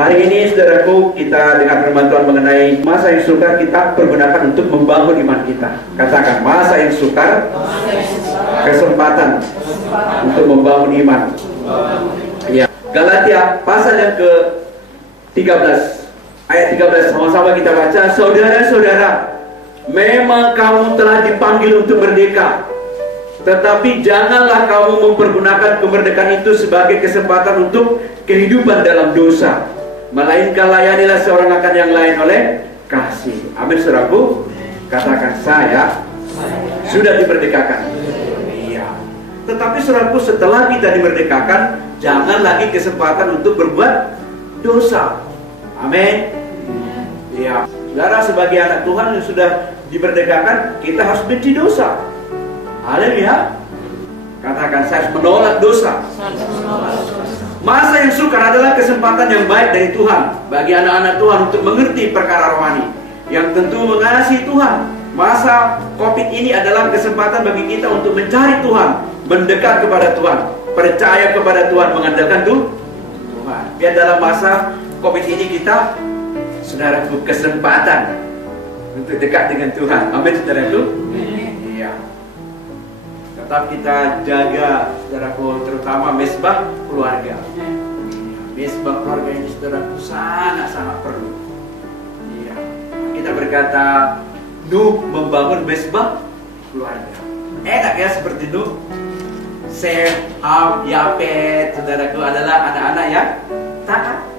Hari ini saudaraku, kita dengan firman Tuhan mengenai masa yang sukar kita pergunakan untuk membangun iman kita. Katakan, masa yang sukar, kesempatan untuk membangun iman. Ya. Galatia pasal yang ke-13 ayat 13, sama-sama kita baca. Saudara-saudara, memang kamu telah dipanggil untuk merdeka, tetapi janganlah kamu mempergunakan kemerdekaan itu sebagai kesempatan untuk kehidupan dalam dosa, melainkan layanilah seorang akan yang lain oleh kasih. Amin, saudaraku. Katakan, saya sudah dimerdekakan. Iya. Tetapi saudaraku, setelah kita dimerdekakan, jangan lagi kesempatan untuk berbuat dosa. Amin. Iya. Saudara, sebagai anak Tuhan yang sudah dimerdekakan, kita harus benci dosa. Haleluya. Katakan, saya harus menolak dosa. Masa yang sukar adalah kesempatan yang baik dari Tuhan bagi anak-anak Tuhan untuk mengerti perkara rohani, yang tentu mengasihi Tuhan. Masa COVID ini adalah kesempatan bagi kita untuk mencari Tuhan, mendekat kepada Tuhan, percaya kepada Tuhan, mengandalkan Tuhan. Biar dalam masa COVID ini kita, saudaraku, kesempatan untuk dekat dengan Tuhan. Amin, saudaraku. Iya. Tetap kita jaga, saudaraku, terutama mesbah keluarga. Mesbah keluarga ini, saudaraku, sangat-sangat perlu. Iya. Kita berkata, Nuh membangun mesbah keluarga. Enak ya, seperti Nuh. Sem, Ham, Yafet, saudaraku, adalah anak-anak yang taat.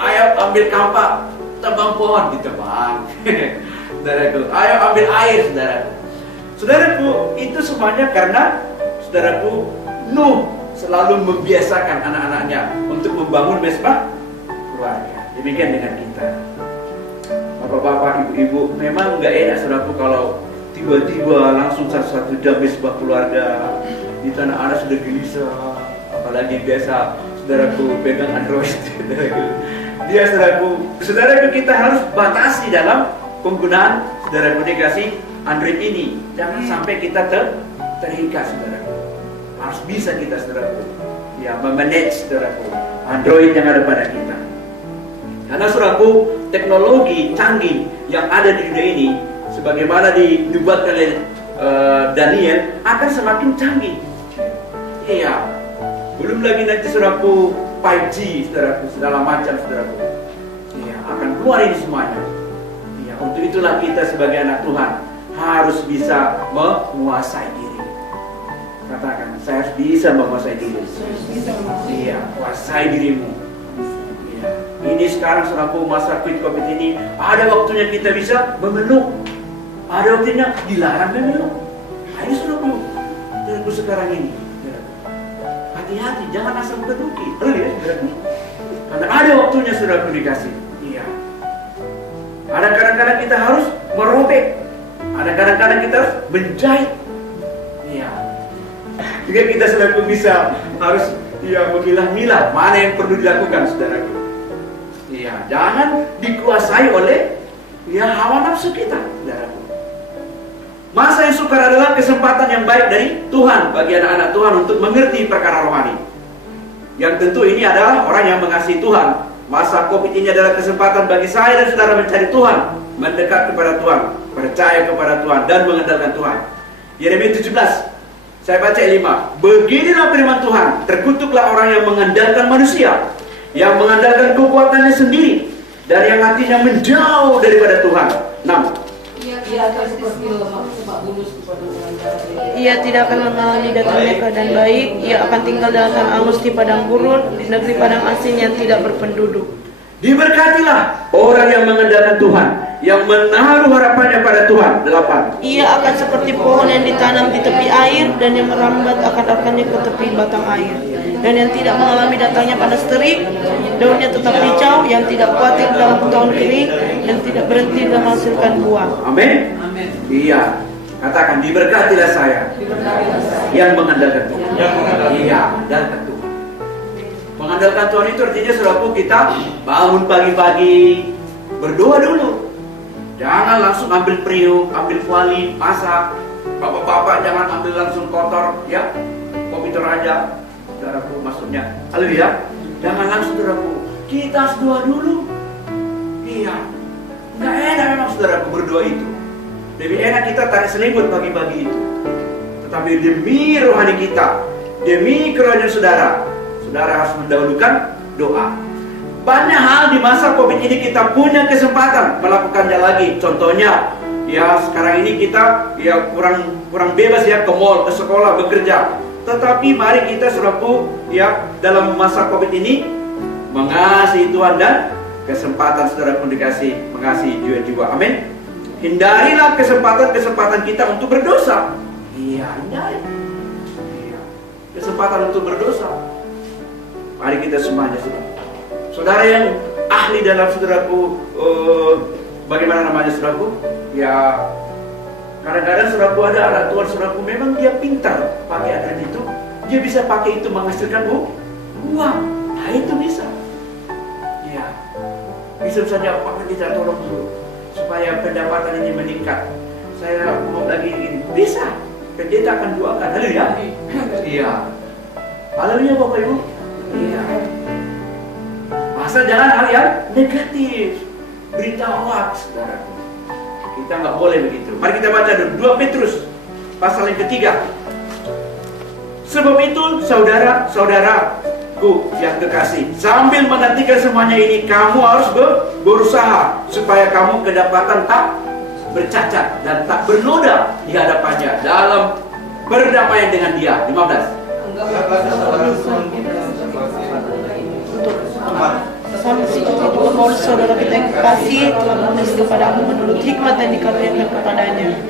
Ayo ambil kampak, tebang pohon, ditebang. Saudaraku, ayo ambil air, saudaraku. Saudaraku, itu semuanya karena saudaraku, Nuh selalu membiasakan anak-anaknya untuk membangun mesbah keluarga. Demikian dengan kita. Bapak-bapak, ibu-ibu, memang nggak enak saudaraku kalau tiba-tiba langsung satu-satu jam mesbah keluarga. Di tanah anak sudah gelisah, apalagi biasa saudaraku pegang Android. Dia saudaraku, kita harus batasi dalam penggunaan saudaraku dikasih Android ini. Jangan sampai kita terikat, saudaraku. Harus bisa kita, saudaraku, ya, memanage, saudaraku, Android yang ada pada kita. Karena, saudaraku, teknologi canggih yang ada di dunia ini, sebagaimana dinubuatkan oleh Daniel, akan semakin canggih. Iya. Belum lagi nanti, saudaraku, 5G, saudaraku, segala macam, saudaraku. Iya, akan keluar ini semuanya. Iya, untuk itulah kita sebagai anak Tuhan harus bisa menguasai diri. Katakan, saya harus bisa menguasai diri. Iya, kuasai dirimu. Iya. Ini sekarang selaku masa COVID ini, ada waktunya kita bisa memeluk, ada waktunya dilarang memeluk. Nah, ini saudaraku sekarang ini. Hati-hati, jangan asal berduki. Ya, karena ada waktunya saudaraku dikasih. Iya. Ada kadang-kadang kita harus merobek. Ada kadang-kadang kita harus menjahit. Iya. Juga kita saudaraku bisa harus memilah-milah mana yang perlu dilakukan, saudaraku. Iya, jangan dikuasai oleh hawa nafsu kita, saudaraku. Masa yang sukar adalah kesempatan yang baik dari Tuhan bagi anak-anak Tuhan untuk mengerti perkara rohani. Yang tentu ini adalah orang yang mengasihi Tuhan. Masa COVID ini adalah kesempatan bagi saya dan saudara mencari Tuhan, mendekat kepada Tuhan, percaya kepada Tuhan, dan mengandalkan Tuhan. Yeremia 17, saya baca 5. Beginilah firman Tuhan, terkutuklah orang yang mengandalkan manusia, yang mengandalkan kekuatannya sendiri, dan yang hatinya menjauh daripada Tuhan. 6. Ia tidak akan mengalami datangnya keadaan baik. Ia akan tinggal dalam tanah angus di padang gurun, negeri padang asin yang tidak berpenduduk. Diberkatilah orang yang mengandalkan Tuhan, yang menaruh harapannya pada Tuhan. 8. Ia akan seperti pohon yang ditanam di tepi air, dan yang merambat akar-akarnya ke tepi batang air, dan yang tidak mengalami datangnya panas terik. Daunnya tetap hijau, yang tidak khawatir dalam tahun kering, dan tidak berhenti dalam menghasilkan buah. Amin. Iya. Katakan, diberkatilah saya yang mengandalkan Tuhan. Iya, mengandalkan Tuhan. Mengandalkan Tuhan itu artinya saudaraku, kita bangun pagi-pagi, berdoa dulu. Jangan langsung ambil periuk, ambil kuali, masak. Bapak-bapak jangan ambil langsung kotor, ya, komputer aja. Saudaraku, maksudnya, haleluya. Jangan langsung, saudaraku. kita harus doa dulu. Iya, nggak enak memang saudaraku berdoa itu. Lebih enak kita tarik selimut pagi-pagi itu. Tetapi demi rohani kita, demi kerohanian saudara, saudara harus mendahulukan doa. Banyak hal di masa COVID ini kita punya kesempatan melakukannya lagi. Contohnya, ya sekarang ini kita ya kurang bebas ya ke mall, ke sekolah, bekerja. Tetapi mari kita saudaraku ya dalam masa COVID ini mengasihi Tuhan dan kesempatan saudara pun dikasih mengasihi jiwa-jiwa. Amin. Hindarilah kesempatan-kesempatan kita untuk berdosa. Iya, hindari. Iya. Kesempatan untuk berdosa. Mari kita semuanya saudara yang ahli dalam saudaraku, bagaimana namanya saudaraku? Ya, kadang-kadang saudaraku ada anak Tuhan saudaraku memang dia pintar pakai alat itu, dia bisa pakai itu menghasilkan uang. Nah itu bisa. Ya, bisa saja Pak kita tolong dulu supaya pendapatan ini meningkat. Saya mau lagi ini bisa. Pendeta akan doakan, haleluya. Iya, haleluya Bapak Ibu. Iya. Asal jangan hal yang negatif, berita hoax, saudara. Kita nggak boleh begitu. Mari kita baca dulu 2 Petrus pasal yang ketiga. Sebab itu saudara-saudaraku yang kekasih, sambil menantikan semuanya ini, kamu harus berusaha supaya kamu kedapatan tak bercacat dan tak bernoda di hadapannya dalam berdamaian dengan Dia. 15. Sama seperti juga Paulus saudara kita yang kekasih telah menulis kepadamu menurut hikmat yang dikaruniakan kepadanya.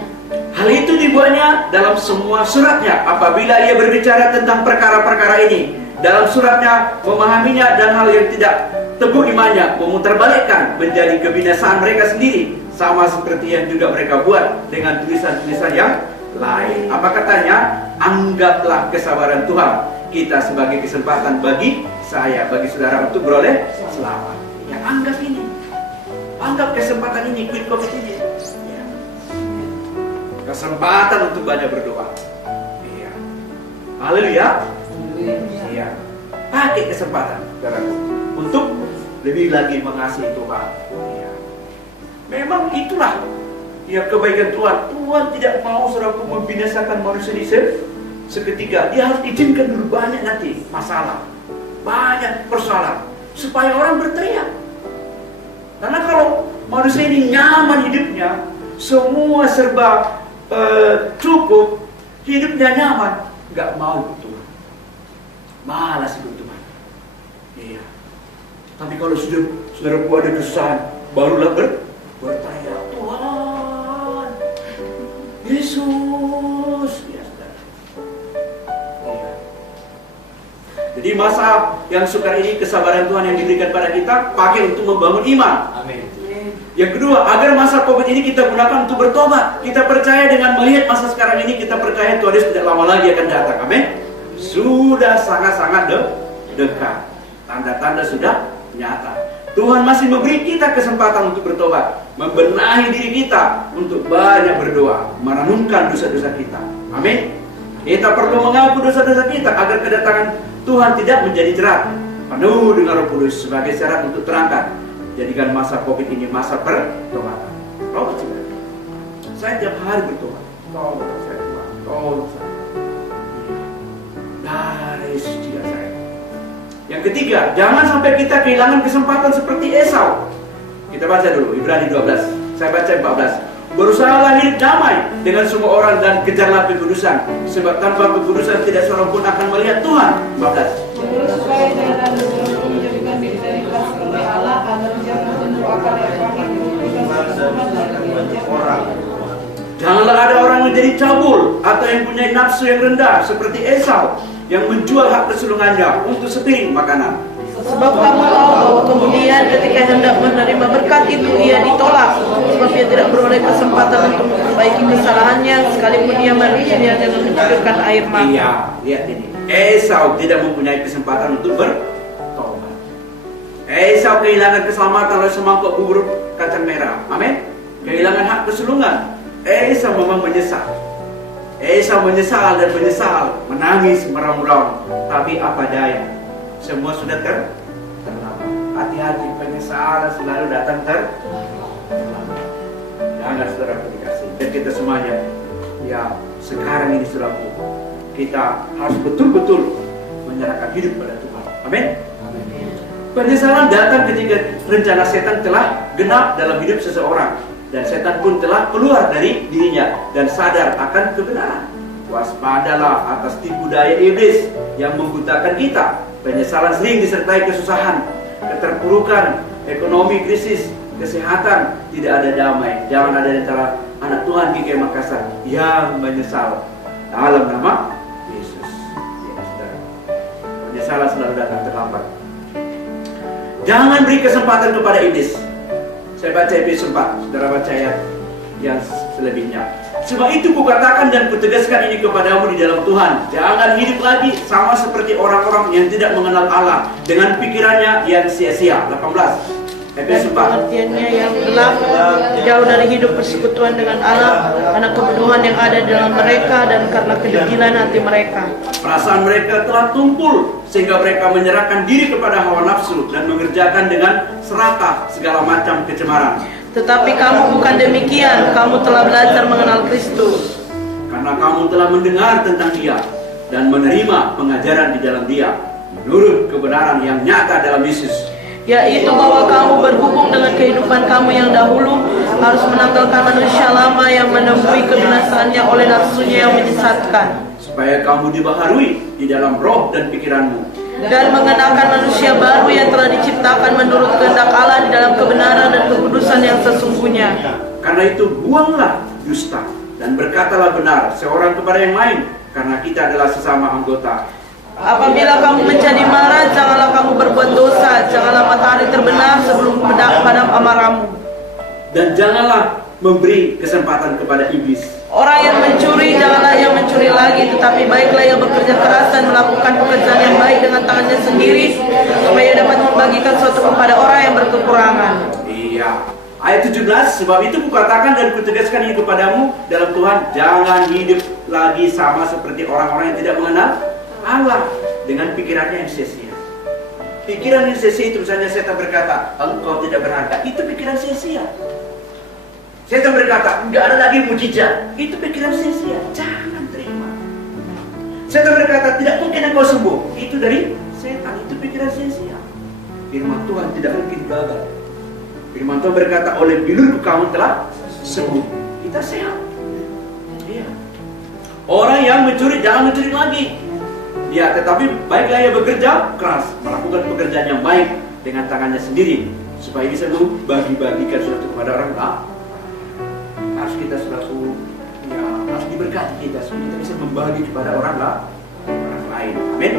Hal itu dibuatnya dalam semua suratnya apabila ia berbicara tentang perkara-perkara ini. Dalam suratnya memahaminya dan hal yang tidak teguh imannya memutarbalikkan menjadi kebinasaan mereka sendiri, sama seperti yang juga mereka buat dengan tulisan-tulisan yang lain. Apa katanya? Anggaplah kesabaran Tuhan kita sebagai kesempatan bagi saudara untuk beroleh selamat. Ya, anggap ini, anggap kesempatan ini, quit COVID ini, ya. Kesempatan untuk banyak berdoa. Iya, haleluya. Iya, pakai kesempatan, saudaraku, untuk lebih lagi mengasihi Tuhan. Iya. Memang itulah ya kebaikan Tuhan. Tuhan tidak mau saudaraku membinasakan manusia ini seketika. Dia harus izinkan dulu banyak nanti masalah, banyak persoalan, supaya orang berteriak. Karena kalau manusia ini nyaman hidupnya, semua serba cukup, hidupnya nyaman, nggak mau ikut Tuhan, malas ikut Tuhan. Iya. Tapi kalau sudah saudara ada kesusahan, barulah berteriak, Tuhan, Yesus. Ya, saudara. Iya. Jadi masa yang sukar ini, kesabaran Tuhan yang diberikan pada kita, pakai untuk membangun iman. Amin. Yang kedua, agar masa COVID ini kita gunakan untuk bertobat. Kita percaya dengan melihat masa sekarang ini, kita percaya Tuhan Yesus tidak lama lagi akan datang. Amin. Sudah sangat-sangat dekat. Tanda-tanda sudah nyata. Tuhan masih memberi kita kesempatan untuk bertobat, membenahi diri kita untuk banyak berdoa, merenungkan dosa-dosa kita. Amin. Kita perlu mengaku dosa-dosa kita agar kedatangan Tuhan tidak menjadi jerat, penuh dengan Roh Kudus sebagai syarat untuk terangkat. Jadikan masa COVID ini masa pertobatan. Tobat saudara. Saya tiap hari bertobat. Tobat saya Tuhan. Tobat saya. Dari setia saya. Yang ketiga, jangan sampai kita kehilangan kesempatan seperti Esau. Kita baca dulu Ibrani 12. Saya baca 14. Berusahalah hidup damai dengan semua orang dan kejarlah kekudusan, sebab tanpa kekudusan tidak seorang pun akan melihat Tuhan. 15. Supaya jangan menjadikan diri dari kelas oleh Allah agar jangan mendoakan yang pahit Janganlah ada orang menjadi cabul atau yang punya nafsu yang rendah seperti Esau yang menjual hak kesulungannya untuk sepiring makanan. Sebab kamu tahu bahwa kemudian ketika hendak menerima berkat itu ia ditolak, sebab ia tidak beroleh kesempatan untuk memperbaiki kesalahannya sekalipun ia bersedia dengan mencucurkan air mata. Iya, lihat ini. Esau tidak mempunyai kesempatan untuk bertobat. Esau kehilangan keselamatan oleh semangkuk bubur kacang merah. Amin. Kehilangan hak kesulungan. Esau memang menyesal. Esau menyesal dan menyesal, menangis, meraung-raung. Tapi apa daya, semua sudah terlambat. hati-hati, penyesalan selalu datang jangan saudara dikasih. Dan kita semuanya, ya sekarang ini saudaraku, kita harus betul-betul menyerahkan hidup pada Tuhan. Amin. Penyesalan datang ketika rencana setan telah genap dalam hidup seseorang, dan setan pun telah keluar dari dirinya dan sadar akan kebenaran. Waspadalah atas tipu daya iblis yang membutakan kita. Penyesalan sering disertai kesusahan, keterpurukan, ekonomi krisis, kesehatan, tidak ada damai. Jangan ada antara anak Tuhan GKI Makassar yang menyesal dalam nama Yesus. Ya, saudara. Penyesalan selalu datang terlambat. Jangan beri kesempatan kepada iblis. Saya baca Efesus 4, saudara baca ayat yang selebihnya. Sebab itu kukatakan dan kutegaskan ini kepadamu di dalam Tuhan. Jangan hidup lagi sama seperti orang-orang yang tidak mengenal Allah dengan pikirannya yang sia-sia. 18. Efesus 4. Pengertiannya yang gelap, jauh dari hidup persekutuan dengan Allah, karena kebodohan yang ada dalam mereka dan karena kedegilan hati mereka. Perasaan mereka telah tumpul sehingga mereka menyerahkan diri kepada hawa nafsu dan mengerjakan dengan serakah segala macam kecemaran. Tetapi kamu bukan demikian, kamu telah belajar mengenal Kristus. Karena kamu telah mendengar tentang Dia dan menerima pengajaran di dalam Dia menurut kebenaran yang nyata dalam Yesus, Yaitu bahwa kamu berhubung dengan kehidupan kamu yang dahulu harus menanggalkan manusia lama yang menemui kebinasaannya oleh nafsunya yang menyesatkan, supaya kamu dibaharui di dalam roh dan pikiranmu, dan mengenakan manusia baru yang telah diciptakan menurut kehendak Allah di dalam kebenaran dan kekudusan yang sesungguhnya. Karena itu buanglah dusta dan berkatalah benar seorang kepada yang lain, karena kita adalah sesama anggota. Apabila kamu menjadi marah, janganlah kamu berbuat dosa, janganlah matahari terbenam sebelum padam amarahmu. Dan janganlah memberi kesempatan kepada iblis. Orang yang mencuri, janganlah yang mencuri lagi, tetapi baiklah yang bekerja keras dan melakukan pekerjaan yang baik dengan tangannya sendiri, supaya dapat membagikan sesuatu kepada orang yang berkekurangan. Iya. Ayat 17, sebab itu kukatakan dan kutegaskan ini kepadamu dalam Tuhan, jangan hidup lagi sama seperti orang-orang yang tidak mengenal Allah dengan pikirannya yang sia-sia. Pikiran yang sia-sia itu misalnya setan berkata, engkau tidak berharga, itu pikiran sia-sia. Setan berkata, enggak ada lagi mujizat, itu pikiran sia-sia. Jangan terima. Setan berkata, tidak mungkin engkau sembuh, itu dari setan, itu pikiran sia-sia. Firman Tuhan tidak mungkin gagal. Firman Tuhan berkata, oleh bilur kamu telah sembuh. Kita sehat. Iya. Orang yang mencuri jangan mencuri lagi. Ya, tetapi baiklah ia bekerja keras, melakukan pekerjaan yang baik dengan tangannya sendiri, supaya bisa membagi-bagikan sesuatu kepada orang lain. Harus kita selalu, ya, harus diberkati kita supaya kita bisa membagi kepada orang lain. Amin.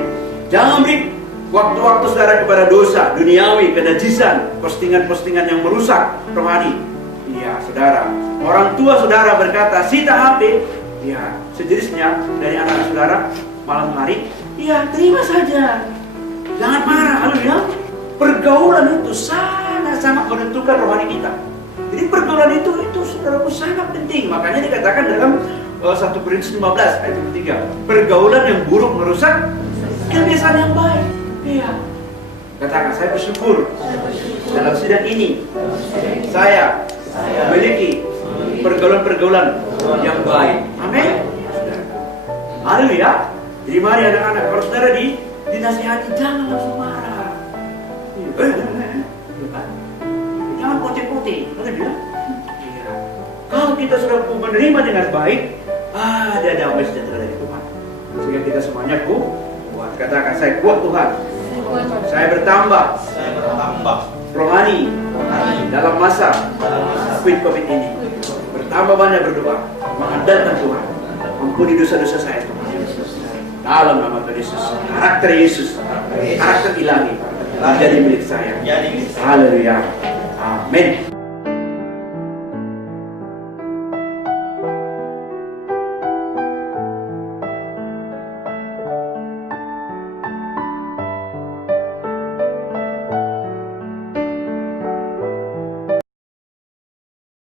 Jangan beri waktu-waktu saudara kepada dosa, duniawi, kenajisan, postingan-postingan yang merusak rohani. Iya, saudara. Orang tua saudara berkata, sita HP, ya, sejenisnya dari anak saudara malam hari. Ya, terima saja. Jangan marah. Ya, pergaulan itu sangat-sangat menentukan rohani kita. Jadi pergaulan itu saudaraku sangat penting. Makanya dikatakan dalam 1 Korintus 15 ayat 3, pergaulan yang buruk merusak kebiasaan yang baik. Iya. Katakan, saya bersyukur dalam sidang ini saya memiliki pergaulan-pergaulan yang baik. Amin. Haleluya. Jadi mari anak-anak, kalau saudara dinasihati, jangan langsung marah. Jangan putih-putih. Iya. Kalau kita sudah menerima dengan baik, ada damai sejahtera dari Tuhan. Sehingga kita semuanya kuat. Katakan, saya kuat Tuhan. Saya bertambah rohani dalam masa COVID ini. Bertambah banyak berdoa, mengandalkan Tuhan. Ampuni dosa-dosa saya, Tuhan. Dalam nama Tuhan Yesus, karakter Yesus, karakter ilahi menjadi milik saya. Haleluya. Amin.